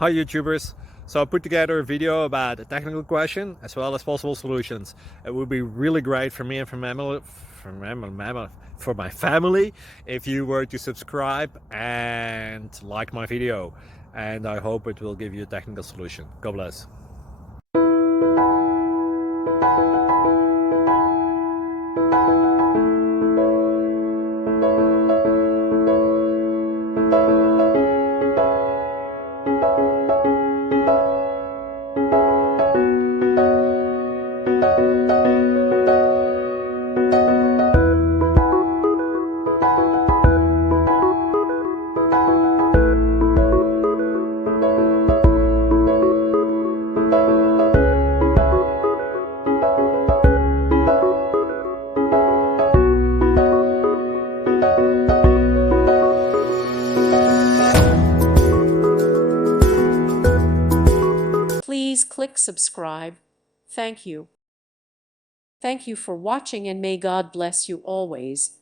Hi YouTubers! So I put together a video about a technical question as well as possible solutions. It would be really great for me and for my family if you were to subscribe and like my video, and I hope it will give you a technical solution. God bless. Please click subscribe. Thank you. Thank you for watching, and may God bless you always.